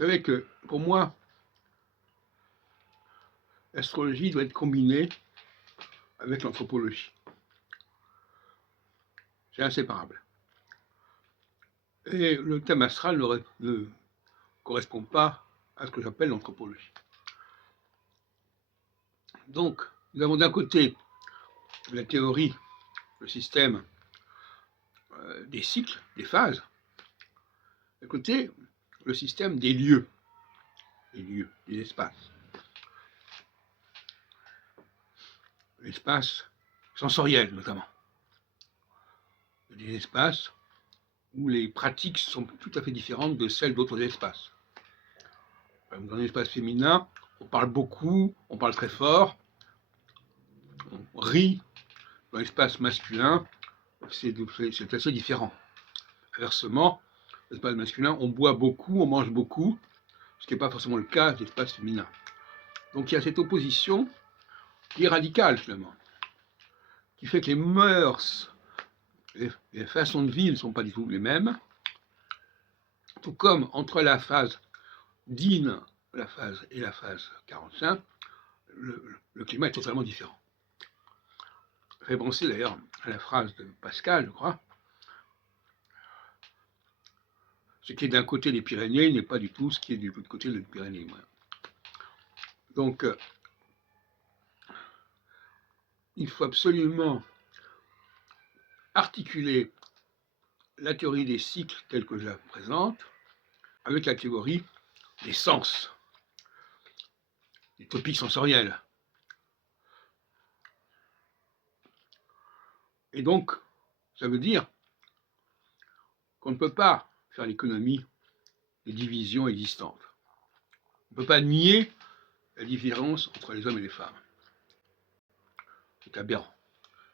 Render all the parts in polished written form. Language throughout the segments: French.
Vous savez que, pour moi, l'astrologie doit être combinée avec l'anthropologie. C'est inséparable. Et le thème astral ne correspond pas à ce que j'appelle l'anthropologie. Donc, nous avons d'un côté la théorie, le système des cycles, des phases, d'un côté le système des lieux, des espaces. L'espace sensoriel notamment. Des espaces où les pratiques sont tout à fait différentes de celles d'autres espaces. Dans l'espace féminin, on parle beaucoup, on parle très fort, on rit. Dans l'espace masculin, c'est assez différent. Inversement, dans l'espace masculin, on boit beaucoup, on mange beaucoup, ce qui n'est pas forcément le cas de l'espace féminin. Donc il y a cette opposition qui est radicale finalement, qui fait que les mœurs, les façons de vivre ne sont pas du tout les mêmes, tout comme entre la phase Dine et la phase 45, le climat est totalement différent. Ça fait penser d'ailleurs à la phrase de Pascal, je crois. Ce qui est d'un côté des Pyrénées n'est pas du tout ce qui est de l'autre côté des Pyrénées. Donc, il faut absolument articuler la théorie des cycles telle que je la présente avec la théorie des sens, des topiques sensoriels. Et donc, ça veut dire qu'on ne peut pas faire l'économie des divisions existantes. On ne peut pas nier la différence entre les hommes et les femmes. C'est aberrant.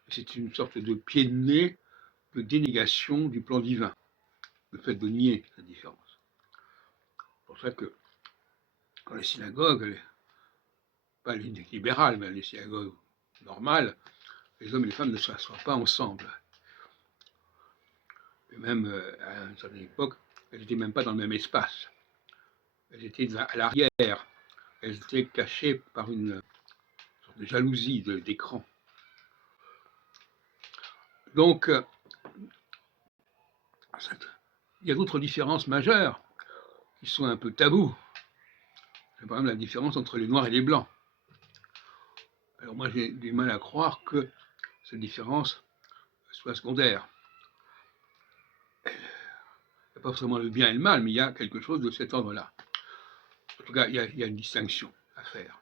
C'est une sorte de pied de nez de dénégation du plan divin, le fait de nier la différence. C'est pour ça que dans les synagogues, pas les libérales, mais les synagogues normales, les hommes et les femmes ne s'assoient pas ensemble. Et même à une certaine époque, elles n'étaient même pas dans le même espace. Elles étaient à l'arrière. Elles étaient cachées par une sorte de jalousie d'écran. Donc, il y a d'autres différences majeures qui sont un peu tabous. C'est par exemple la différence entre les noirs et les blancs. Alors moi, j'ai du mal à croire que cette différence soit secondaire. Il n'y a pas forcément le bien et le mal, mais il y a quelque chose de cet ordre-là. En tout cas, il y a une distinction à faire.